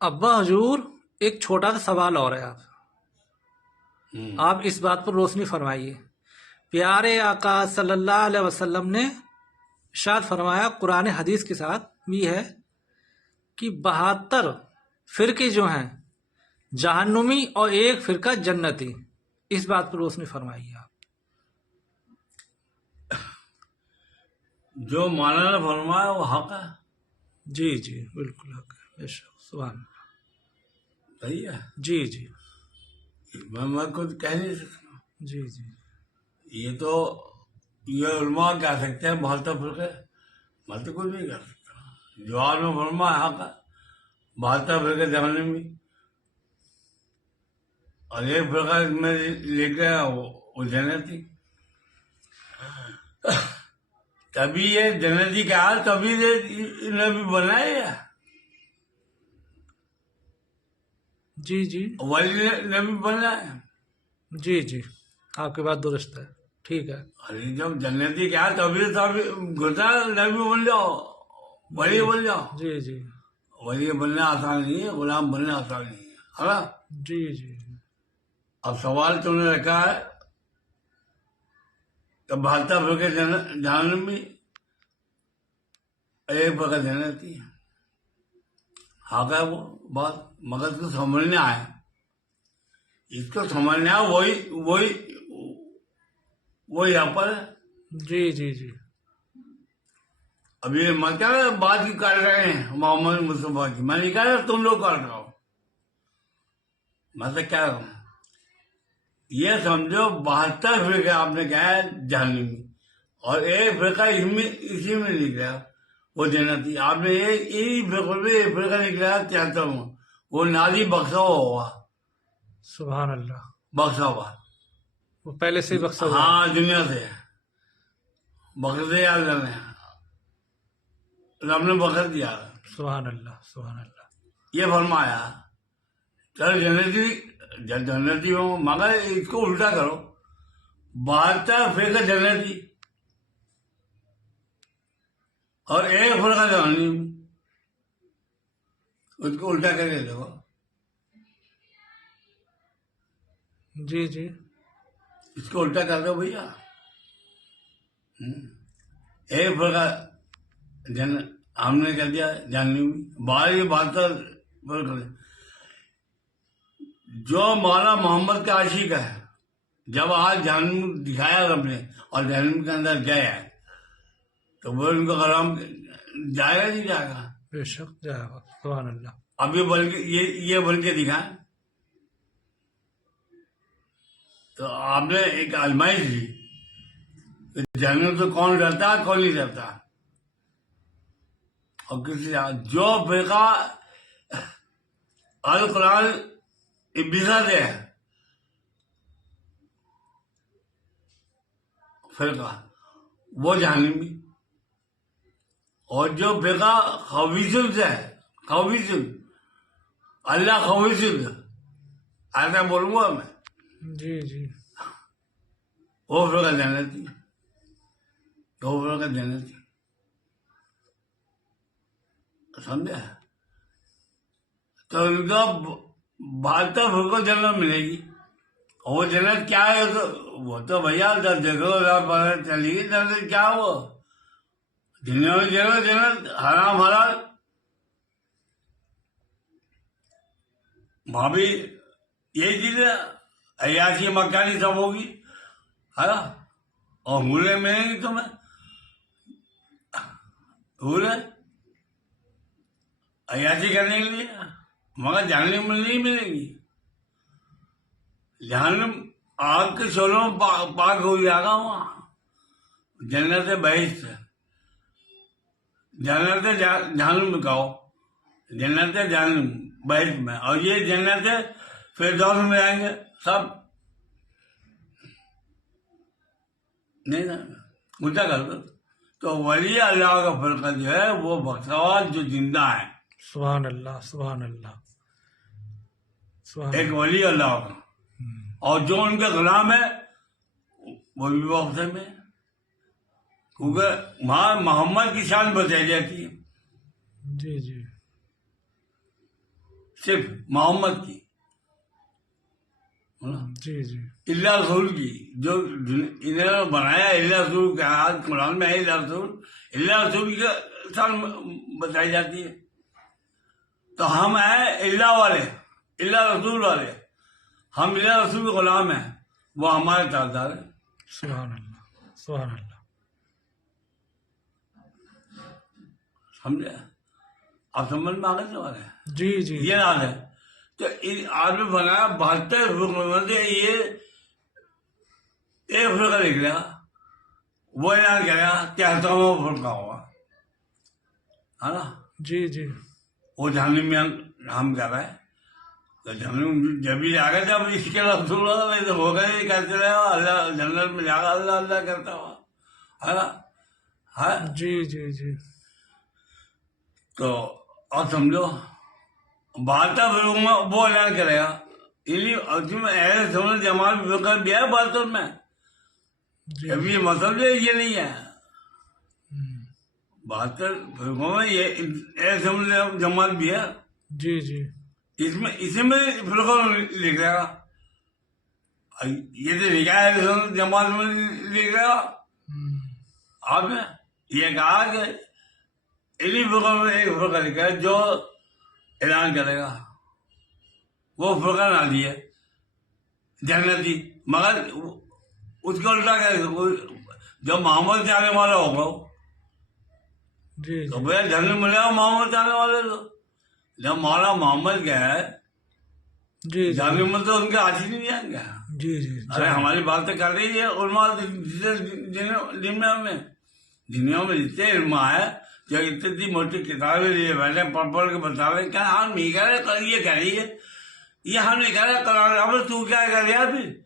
अब्बा हजूर, एक छोटा सा सवाल और है। आप इस बात पर रोशनी फरमाइए। प्यारे आका सल्लल्लाहु अलैहि वसल्लम ने इरशाद फरमाया, कुरान हदीस के साथ भी है कि 72 फिरके जो हैं जहन्नुमी और एक फिरका जन्नती। इस बात पर रोशनी फरमाइए आप। जो मौलाना फरमाया वो हक है। जी जी, बिल्कुल हक है, बेशक, सुभान अल्लाह। सही है। जी जी मैं कुछ कह नहीं सकता। जी जी ये तो ये उलमा कह सकते हैं बहत्तर फिरके, मैं तो कुछ नहीं कर सकता। जवाब में फरमाया हक है, बहत्तर फिरके जहन्नम में और एक फिरका में लेके आया वो जन्नती। तभी ये जन्नती का हाल तभी नबी बनाए है। जी जी वली नबी बना है। जी जी, आपकी बात दुरुस्त है, ठीक है। अरे जब जन्नती क्या तभी तभी घुसा नबी बन जाओ, वली बन जाओ। जी जी वली बनना आसान नहीं है, गुलाम बनना आसान नहीं है ना। जी जी अब सवाल तुमने रखा है तो बहत्तर फिरके जहन्नम में एक फिरका जन्नती है। हाँ क्या वो बात मगर इसको समझने आए, इसको समझने आए, वही वही वही यहाँ पर है। जी जी जी अभी मैं क्या बात की कर रहे हैं मोहम्मद मुस्तफा की, मैं नहीं कह रहा तुम लोग कर रहे हो। मैं तो क्या रहा हूँ ये समझो 72 फिरके आपने कहा है जहन्नमी और एक फिरका इसमें इसी में निकला वो जन्नती। आपने एक फिरके में एक फिरका निकला 73 में, वो नादी बक्सा हुआ, सुभान अल्लाह। बक्सा हुआ। वो पहले से ही बक्सा हुआ है। हाँ दुनिया से बकरते याद करने रब ने बकर दिया। सुभान अल्लाह, सुभान अल्लाह। ये फरमाया चल जन्नती हो, मगर इसको उल्टा करो 72 फिरका जन्नती और एक फिरका जहन्नमी, उसको उल्टा करके देखो। जी जी इसको उल्टा कर दो भैया। एक फिरका हमने कर दिया जहन्नमी, 72 फिरका। जो मौला मोहम्मद का आशिक है, जब आज जहन्नम दिखाया रब ने और जहन्नम के अंदर गया है तो वो उनको हराम जाएगा नहीं जाएगा। बेशक जाएगा, सुभान अल्लाह। अब ये बन के ये बन के दिखाए तो आपने एक आजमाइश दी जहन्नम तो कौन रहता है कौन नहीं रहता। और किसी जो फिरका अल कुरान बिसा दे फिरका वो जहन्नमी, और जो फिरका खबीसुल से है, खबीसुल अल्लाह खबीसुल ऐसा बोलूंगा मैं, जी जी वो फिरका जन्नती, वो फिरका जन्नती। समझे? तो उनका 72 फिरको जन्नत मिलेगी। और वो जन्नत क्या है तो वो तो भैया जब देखो पता चलेगी जन्नत क्या वो। दुनिया में जन्नत जन्नत हराम हलाल, वहां भी यही चीज है, अयाशी मकानी सब होगी है ना। और हुले मिलेंगी तुम्हें, हुले अयाशी करने के लिए, मगर जहन्नम में नहीं मिलेंगी। जहन्नम आग के शोलों में पाक हो जाएगा वहां। जन्नत बहिश्त, जन्नत जहन्नम में कहो, जन्नत जहन्नम बहिश्त में, और ये जन्नत फिरदौस में आएंगे सब। नहीं ना उल्टा कर दो। तो वली अल्लाह का फिरका जो है वो बख्शवास जो जिंदा है, सुभान अल्लाह, सुभान अल्लाह, सुभान एक वली अल्लाह का, और जो उनके गुलाम है वो भी बख्शे में, क्योंकि वहां मोहम्मद की शान बताई जाती है। जी जी सिर्फ मोहम्मद की, जी जी इल्ला रसूल की, जो इन्होंने बनाया इल्ला रसूल के आज कुरान में है इल्ला रसूल की शान बताई जाती है। तो हम हैं इल्ला वाले, इल्ला रसूल वाले, हम इल्ला रसूल के गुलाम हैं, वो हमारे ताबेदार है। सुभान अल्लाह, सुभान अल्लाह। समझे? आप समझ में आ गए सवाल है? जी जी ये राज है। तो आदमी बनाया 72 में से ये एक फुल्का निकला, वो ऐलान करेगा 73वां फुल्का होगा, है ना? जी जी वो जहन्नुम में हम कर रहे हैं। तो जहन्नुम जब भी जाएगा जब इसके रसूल नहीं तो होगा ही, कहते रहेगा अल्लाह जन्नत में जाएगा, अल्लाह अल्लाह करता हुआ, है ना? है। जी जी जी तो और समझो बारता फिर वो ऐलान करेगा, इसलिए ऐसे समझ जमाल भी है बातों में, जी अभी ये मतलब ये नहीं है। 72 फिल्मों में ये ऐसे समझ जमाल भी है, जी जी इसमें इसमें फिल्मों लिख रहेगा, ये तो लिखा है जमाल में लिख रहेगा। आपने ये कहा कि इन्हीं फिल्मों में एक फिल्म लिखा है जो ऐलान करेगा, वो फुर्कान आती है जन्नती, मगर उसका उल्टा क्या, जो मोहम्मद जाने वाला होगा जी तो भैया जन्नत मिलेगा मोहम्मद जाने वाले को। जब मौला मोहम्मद गया है जी जाने में तो उनके हाथ ही नहीं आएंगे। जी जी अरे हमारी बात तो कर रही है उलमा, दुनिया में जितने इल्मा है, जो इतनी मोटी किताबें लिए बैठे पढ़ के बता रहे क्या हम नहीं कह रहे, ये कह रही है, ये हम नहीं कह रहे करार, अब तू क्या कर रहा फिर,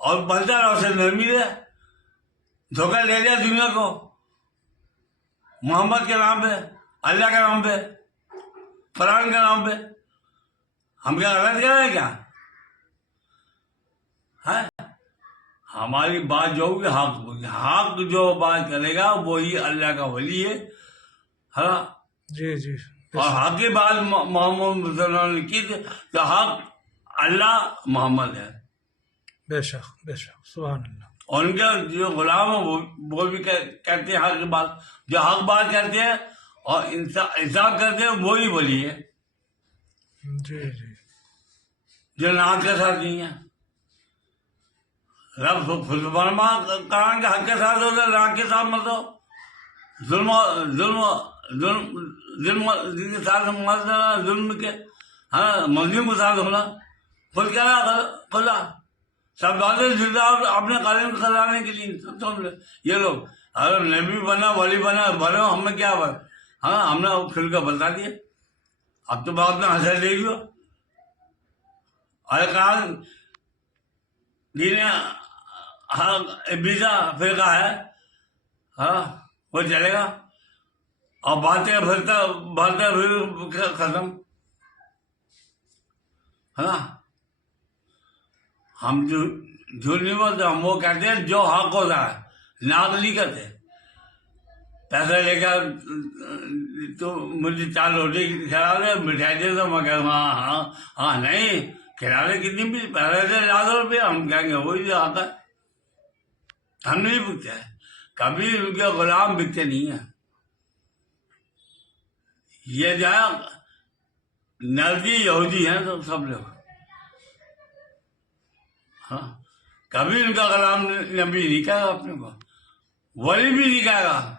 और बलता रहा उसे नरमी है, धोखा ले लिया दुनिया को मोहम्मद के नाम पे, अल्लाह के नाम पे, कुरान के नाम पे। हम क्या गलत कह रहे हैं क्या? है हमारी बात जो होगी हक होगी, हक जो बात करेगा वही अल्लाह का वली है ना? जी जी और हक की बात मोहम्मद मुसलमान ने की तो हक अल्लाह मोहम्मद है, बेशक बेशक, सुभान अल्लाह। और उनके जो गुलाम है वो भी कहते हैं हक की बात, जो हक बात करते हैं और इंसाफ करते हैं वही वली है, जी जी जो नाक के साथ नहीं है। रब खुद फरमा कुरान के हक के साथ हो, नाक के साथ मत हो, जुल्म जुल्म जुल्म जुल्म जिनके साथ मत जुल्म के, हाँ मजलूम के साथ होना, खुद क्या खुदा सब बातें जिंदा अपने कालीन खिलाने के लिए समझ ले। ये लोग अगर नबी बना वली बना बनो, हमें क्या बन, हाँ हमने खुल कर बता दिया, अब तो बाद में हंसा देगी। अरे कहा दीन हाँ बीजा फिर है, हाँ वो चलेगा, और बातें फिरता फिर खत्म, है ना? हम जो झूठ नहीं बोलते, हम वो कहते हैं जो हक होता है, नाक नहीं करते। पैसा लेकर तो मुझे 4 रोटी खिला दे, मिठाई दे तो मैं कहूँ हाँ हाँ हाँ, नहीं खिला दे, कितनी भी पैसे दे 1,00,000 रुपये, हम कहेंगे वही जो आता है, हम नहीं बिकते हैं कभी, उनके गुलाम बिकते नहीं है। ये जो है नजदी यहूदी हैं तो सब लोग, हाँ कभी उनका गुलाम नबी नहीं कहेगा अपने को, वली भी नहीं कहेगा,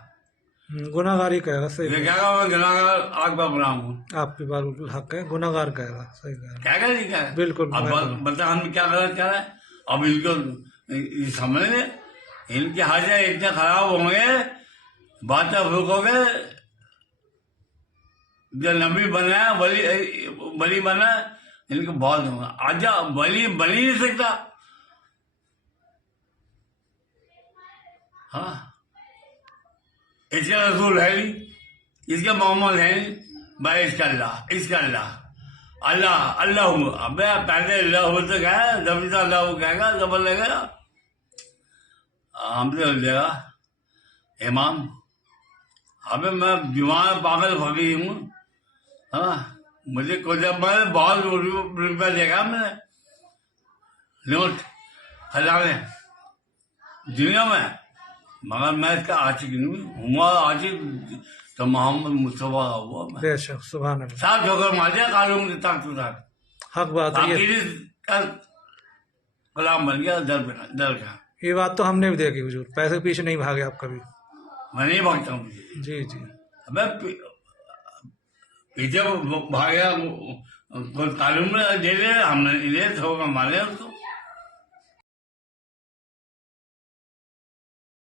गुनाहगारी कहेगा, सही ये कहेगा मैं गुनाहगार आपका गुलाम हूँ, आपकी बात बिल्कुल हक है, गुनाहगार कहेगा, सही कहेगा, कहेगा नहीं कहेगा? बिल्कुल। अब बता हम क्या गलत कर रहे हैं? अब इनको समझ ले, इनके हाथ इतने खराब होंगे, बातें फूकोगे, जो नबी बना है बली बना है, इनको बहुत होगा। आजा बली बन ही नहीं सकता, हाँ इसका रसूल है नहीं, इसका मोहम्मद है नहीं भाई, इसका अल्लाह अल्लाह अल्लाह अबे पहले अल्लाह हो तो क्या है, जब से अल्लाह को कहेगा जबर लगेगा, हमसे हो जाएगा इमाम। अबे मैं बीमार पागल फकीर हूँ, हाँ मुझे कुछ मैं बहुत रुपया देखा मैंने नोट खजाने दुनिया में, मगर मैं इसका आशिक नहीं हूँ। आशिक तो मोहम्मद मुस्तफा का हुआ मैं। बेशक, सुभान अल्लाह, साफ ठोकर मार दिया कानून के ताक तो ताक, हक बात है ये। आखिरी का कलाम बन गया दर का। ये बात तो हमने भी देखी हुजूर, पैसे के पीछे नहीं भागे आप कभी। मैं नहीं भागता हूँ। जी जी, अबे पीछे भाग गया, कानून में दे दे, हमने इन्हें ठोकर मारे उसको।